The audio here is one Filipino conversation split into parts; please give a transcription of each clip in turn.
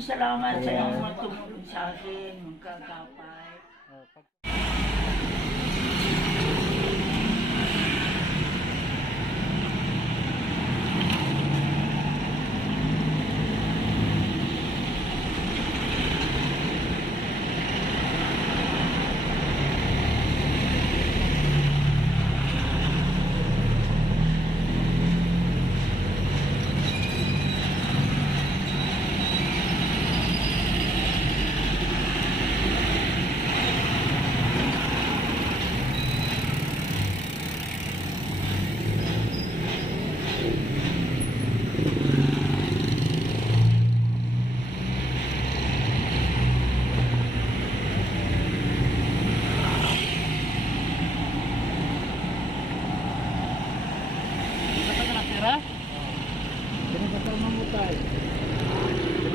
maraming salamat sa iyong mga tumulong sa akin, mga kagapay.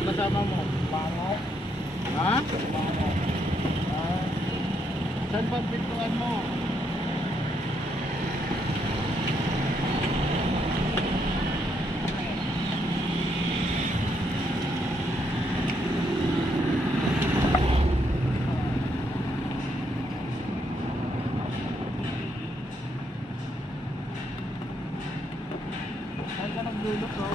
Kasama mo? Bango. Ha? Bango. Saan ba pintuan mo? Saan ka naglulok, bro?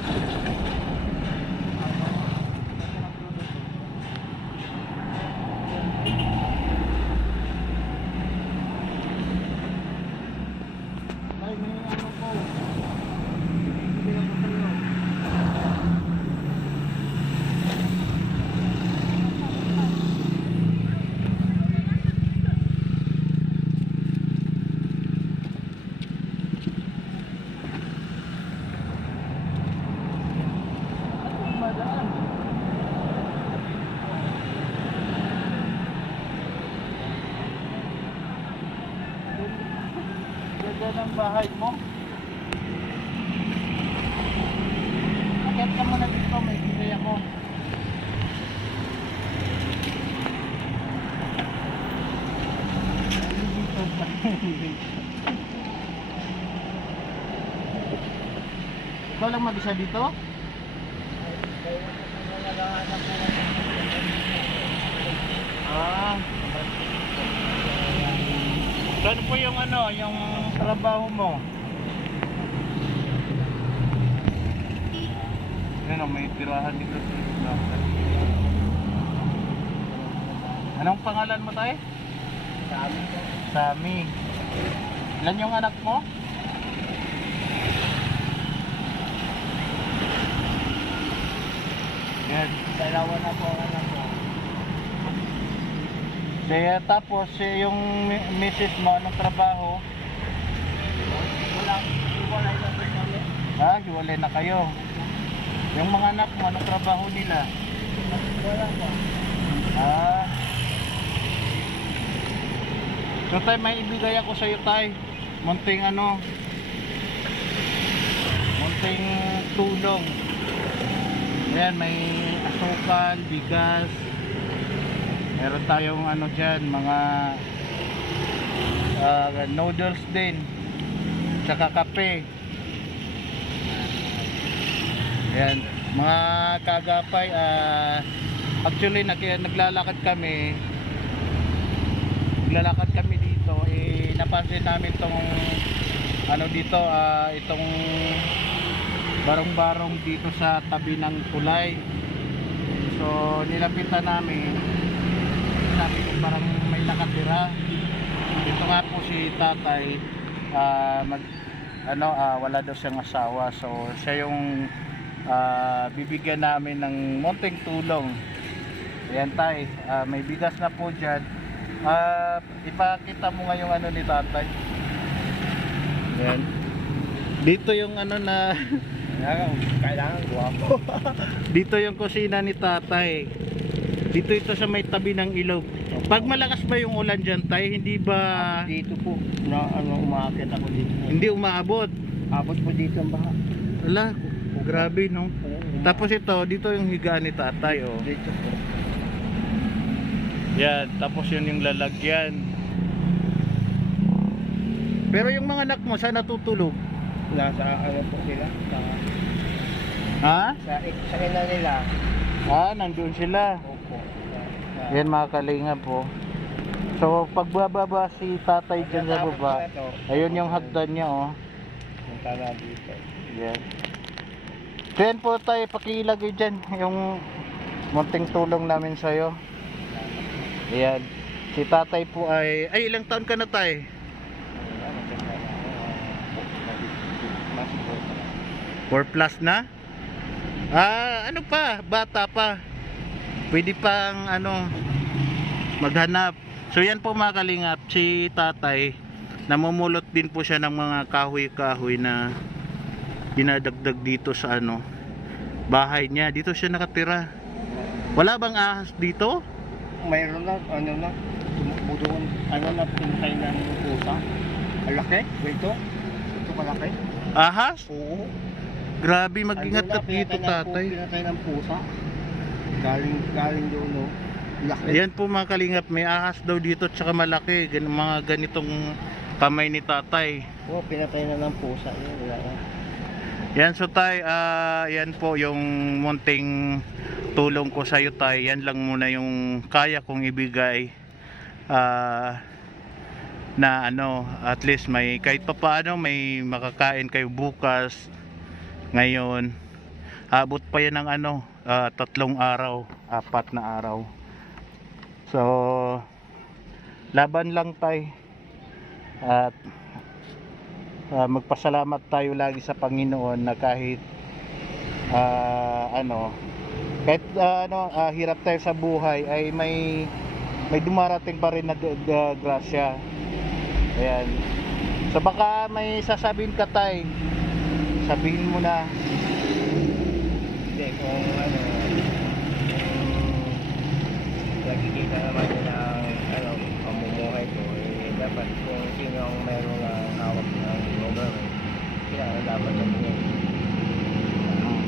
Ganda ng bahay mo. Akit ka muna dito, may bigay ako. Ikaw lang mag-isa dito? Ah. Ano po yung yung trabaho mo? Ano, may tirahan dito sa lugar. Anong pangalan mo tayo? Sami po. Sami. Ilan yung anak mo? Yan. Dalawa na po ang anak ko. Kaya tapos yung misis mo, anong trabaho? Wala na po kami. Ha? Hiwalay na kayo. Yung mga anak mo, anong trabaho nila? Wala po. Ah. So tay, may ibigay ako sa iyo tay. Munting munting tulong. Ayan, may asukal, bigas. Meron tayong dyan, mga noodles din. Tsaka kape. Ayan, mga kagapay, actually naglalakad kami dito, napansin namin tong dito, itong barong-barong dito sa tabi ng tulay. So nilapitan namin, sabi ko parang may nakatira dito nga po si tatay. Wala daw siyang asawa, so siya yung bibigyan namin ng munting tulong. Ayan tay, may bigas na po dyan. Ipakita mo nga yung ni tatay. Ayan. Dito yung na Kailangan guwapo. dito yung kusina ni tatay. Dito ito sa may tabi ng ilog. Pag malakas ba yung ulan dyan tay, hindi ba Dito po, umaakit ako dito. hindi umaabot? Abot po dito ang baha. Wala, grabe no. Tapos ito, dito yung higaan ni tatay oh. Dito po. Yan, tapos yun yung lalagyan. Pero yung mga anak mo, saan natutulog? Nasa po sila. Ha? Sa ina nila. Nandun sila. Opo. Yan mga kalinga po. So pagbababa si tatay dyan sa baba, ayun yung hagdan niya oh. Punta na dito. Yan. So yan po tayo, pakilagay dyan yung munting tulong namin sa'yo. Ayan. Si tatay po ay ilang taon ka na tay? 4 plus na? Ano pa? Bata pa. Pwede pang maghanap. So yan po mga kalingap, si tatay namumulot din po siya ng mga kahoy-kahoy na dinadagdag dito sa bahay niya. Dito siya nakatira. Wala bang ahas dito? Mayroon na, tumudoon, na pintay ng pusa. Malaki, ito kalaki. Ahas? Oo. Grabe, mag-ingat ka dito tatay. Pinatay ng pusa. Galing doon, no? Laki. Ayan po mga kalingap, may ahas daw dito tsaka malaki. Mga ganitong kamay ni tatay. Oo, pinatay na ng pusa. Yan so tay, yan po yung munting tulong ko sa iyo tay. Yan lang muna yung kaya kong ibigay. Na at least may kahit pa paano may makakain kayo bukas. Ngayon, abot pa yan ng 3 araw, 4 na araw. So, laban lang tay. At magpasalamat tayo lagi sa Panginoon na kahit hirap tayo sa buhay ay may dumarating pa rin na grasya. Ayan. So baka may sasabihin ka tay, sabihin mo na. Hindi, kung nakikita naman nila ang pamumuhay ko, dapat kung sino ang mayroong hawak ng government, sila na dapat sabihin.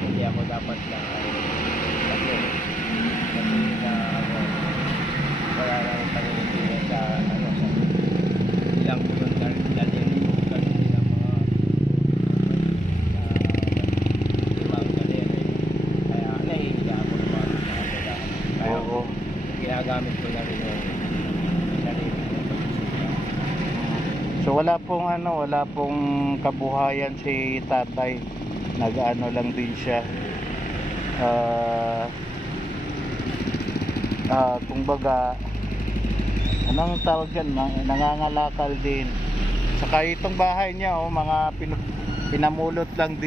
Hindi ako dapat na kasi wala lang paninipilan sa ilang volunteer nila din ilang mga ibang kalere. Kaya nahihiya ako naman kaya ginagamit ko na rin yung sarili ko. So wala pong kabuhayan si tatay. Nag-ano lang din siya. Kumbaga anong tawag dyan, nangangalakal din. Saka itong bahay niya mga pinamulot din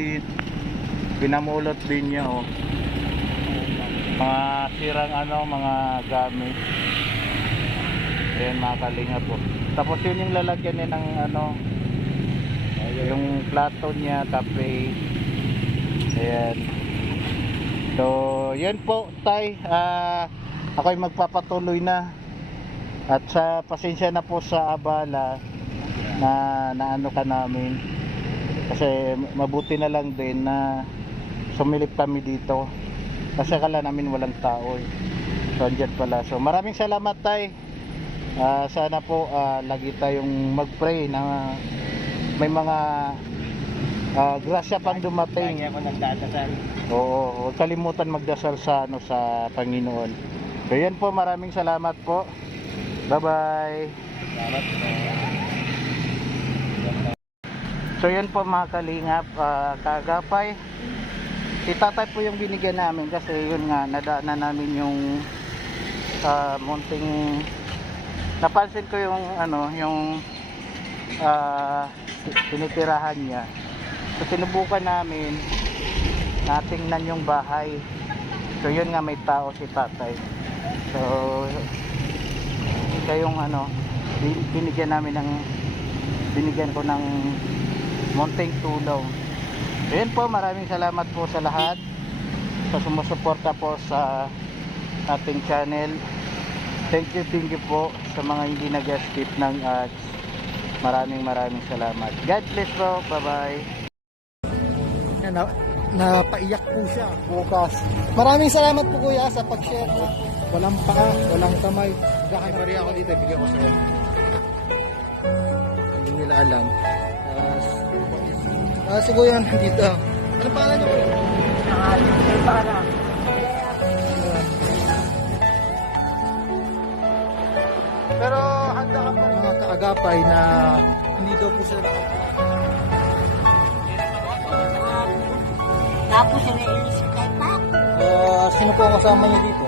niya mga sirang mga gamit. Ayan mga kalinga po. Tapos yun yung lalagyan niya ng yung plato niya, kape. Ayan. So yan po tay, ako'y magpapatuloy na. At sa pasensya na po sa abala na ka namin. Kasi mabuti na lang din na sumilip kami dito. Kasi akala namin walang tao So andyan pala. So maraming salamat tay. Sana po lagi tayong mag-pray na may mga grasya pang dumating. Lagi ako nagdadasal. Oo, huwag kalimutan magdasal sa sa Panginoon. So yan po, maraming salamat po. Bye-bye. Salamat po. So yan po mga kalingap, kagapay. Si tatay po yung binigyan namin kasi yun nga, nadaanan namin yung munting, napansin ko yung yung tinitirahan niya. So sinubukan namin natingnan yung bahay. So yun nga, may tao si tatay. So kayong binigyan ko ng munting tulong. So yun po, maraming salamat po sa lahat sa sumusuporta po sa ating channel. Thank you po sa mga hindi nag-skip ng ads. Maraming salamat. God bless po. Bye bye. Napaiyak po siya bukas. Maraming salamat po kuya sa pag-share na walang paa, walang kamay. Kakabari ako dito, bigyan ko sa'yo. Hindi nila alam. Si kuya nandito. Ano pangalan niyo? Para. Pero handa ka pa mga kaagapay na hindi daw po sila Tapos iniilis kahit pa ako. Sino po ang kasama niyo dito?